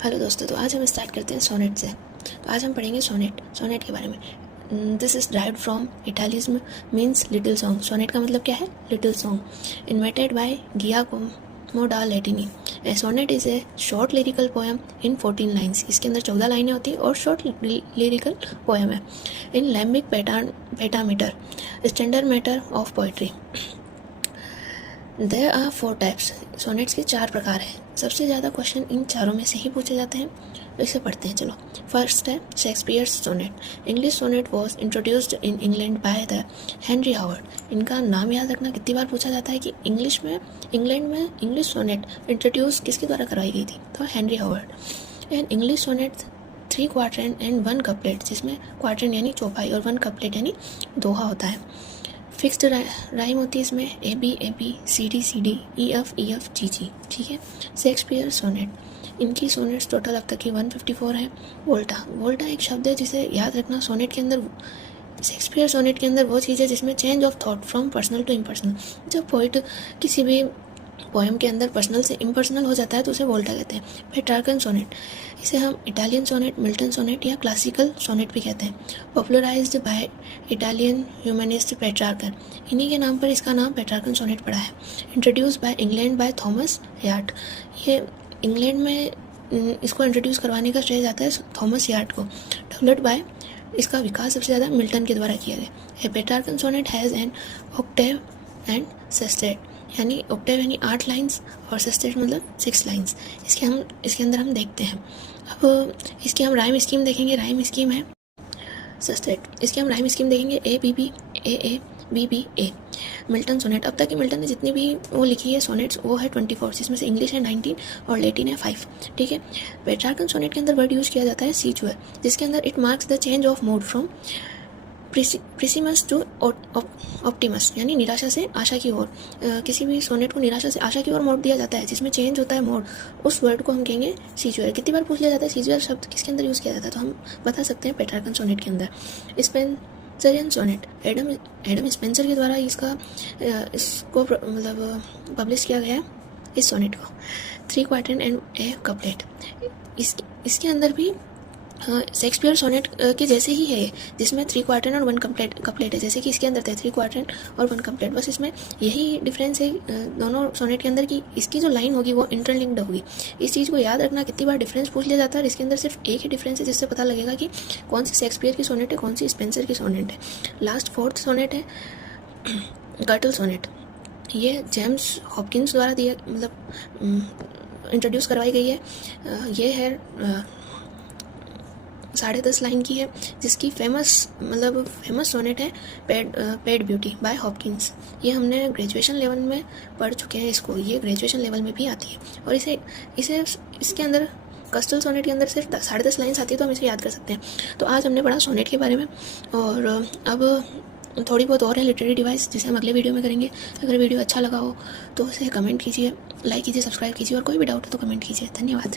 Hello दोस्तों, तो आज हम स्टार्ट करते हैं सोनेट से। तो आज हम पढ़ेंगे सोनेट के बारे में। This is derived from Italianism means little song. Sonnet का मतलब क्या है? Little song. Invented by Giacomo da Lentini. A sonnet is a short lyrical poem in 14 lines. इसके अंदर 14 लाइनें होती हैं और शॉर्ट लिरिकल पोएम है। In iambic pentameter standard metre of poetry. There are 4 types. Sonnets के 4 प्रकार हैं। सबसे ज़्यादा क्वेश्चन इन चारों में से ही पूछे जाते हैं, तो इसे पढ़ते हैं। चलो, फर्स्ट है Shakespeare's sonnet. English sonnet was introduced in England by the Henry Howard. इनका नाम याद रखना, कितनी बार पूछा जाता है कि इंग्लैंड में इंग्लिश सोनेट इंट्रोड्यूस किसके द्वारा करवाई गई थी? तो Henry Howard. And English sonnet 3 quatrain and 1 couplet, जिसमें क्वार्टरन यानी चौपाई और 1 कपलेट यानी दोहा होता है। फिक्स्ड राइम होती है इसमें A B C D E F G G. ठीक है। शेक्सपियर सोनेट, इनकी सोनेट्स टोटल अब तक की 154 हैं। वोल्टा एक शब्द है जिसे याद रखना। सोनेट के अंदर, शेक्सपियर सोनेट के अंदर वो चीज़ है जिसमें change of thought from personal to impersonal. जब पोइट किसी भी पोएम के अंदर पर्सनल से इम्पर्सनल हो जाता है तो उसे वोल्टा कहते हैं। पेट्रार्कन सोनेट, इसे हम इटालियन सोनेट, मिल्टन सोनेट या क्लासिकल सोनेट भी कहते हैं। Popularised by Italian humanist Petrarchan, इन्हीं के नाम पर इसका नाम पेट्रार्कन सोनेट पड़ा है। Introduce by England by Thomas Wyatt, ये इंग्लैंड में इसको इंट्रोड्यूस करवाने का श्रेय जाता है थॉमस यार्ड को। डेवलप्ड बाय, इसका विकास सबसे ज़्यादा मिल्टन के द्वारा किया गया। A Petrarchan sonnet has an octave and sestet, यानी ऑक्टेव यानी 8 लाइन्स और सेस्टेट मतलब 6 लाइन्स। इसके अंदर हम देखते हैं। अब इसकी हम राइम स्कीम देखेंगे। राइम स्कीम है सेस्टेट। इसकी हम राइम स्कीम देखेंगे A B B A. Milton sonnet, अब तक की मिल्टन ने जितनी भी वो लिखी है सोनेट्स वो है 24, जिसमें से इंग्लिश है 19 और लैटिन है 5। ठीक है। पेट्रार्कन सोनेट के अंदर वर्ड यूज़ किया जाता है सीचुअर, जिसके अंदर it marks the change of mood from pessimism to optimism, यानी निराशा से आशा की ओर। किसी भी सोनेट को निराशा से आशा की ओर मोड़ दिया जाता है, जिसमें चेंज होता है मोड, उस वर्ड को हम कहेंगे सीचुअर। कितनी बार पूछ लिया जाता है सीचुअर शब्द किसके अंदर यूज़ किया जाता है? तो हम बता सकते हैं पेट्रार्कन सोनेट के अंदर। स्पेंसरियन सोनेट, एडम स्पेंसर के द्वारा इसको मतलब पब्लिश किया गया इस सोनेट को। 3 क्वार्टरन एंड ए कपलेट, इसके अंदर भी शेक्सपियर सोनेट के जैसे ही है, जिसमें 3 क्वार्टरन और 1 कपलेट है, जैसे कि इसके अंदर थे 3 क्वार्टरन और 1 कपलेट। बस इसमें यही डिफरेंस है दोनों सोनेट के अंदर की इसकी जो लाइन होगी वो इंटरलिंक्ड होगी। इस चीज़ को याद रखना, कितनी बार डिफरेंस पूछ लिया जाता है और इसके अंदर सिर्फ एक ही डिफरेंस है, जिससे पता लगेगा कि कौन सी शेक्सपियर की सोनेट है, कौन सी स्पेंसर की सोनेट है। लास्ट 4th सोनेट है गर्टल सोनेट। ये जेम्स हॉपकिंस द्वारा दिया मतलब इंट्रोड्यूस करवाई गई है। ये है 10.5 लाइन की है, जिसकी फेमस सोनेट है पेड ब्यूटी बाय हॉपकिंस। ये हमने ग्रेजुएशन लेवल में पढ़ चुके हैं इसको, ये ग्रेजुएशन लेवल में भी आती है। और इसके अंदर कस्टल सोनेट के अंदर सिर्फ 10.5 लाइन्स आती है, तो हम इसे याद कर सकते हैं। तो आज हमने पढ़ा सोनेट के बारे में, और अब थोड़ी बहुत और है लिटरेरी डिवाइस, जिसे हम अगले वीडियो में करेंगे। अगर वीडियो अच्छा लगा हो तो उसे कमेंट कीजिए, लाइक कीजिए, सब्सक्राइब कीजिए, और कोई भी डाउट हो तो कमेंट कीजिए। धन्यवाद।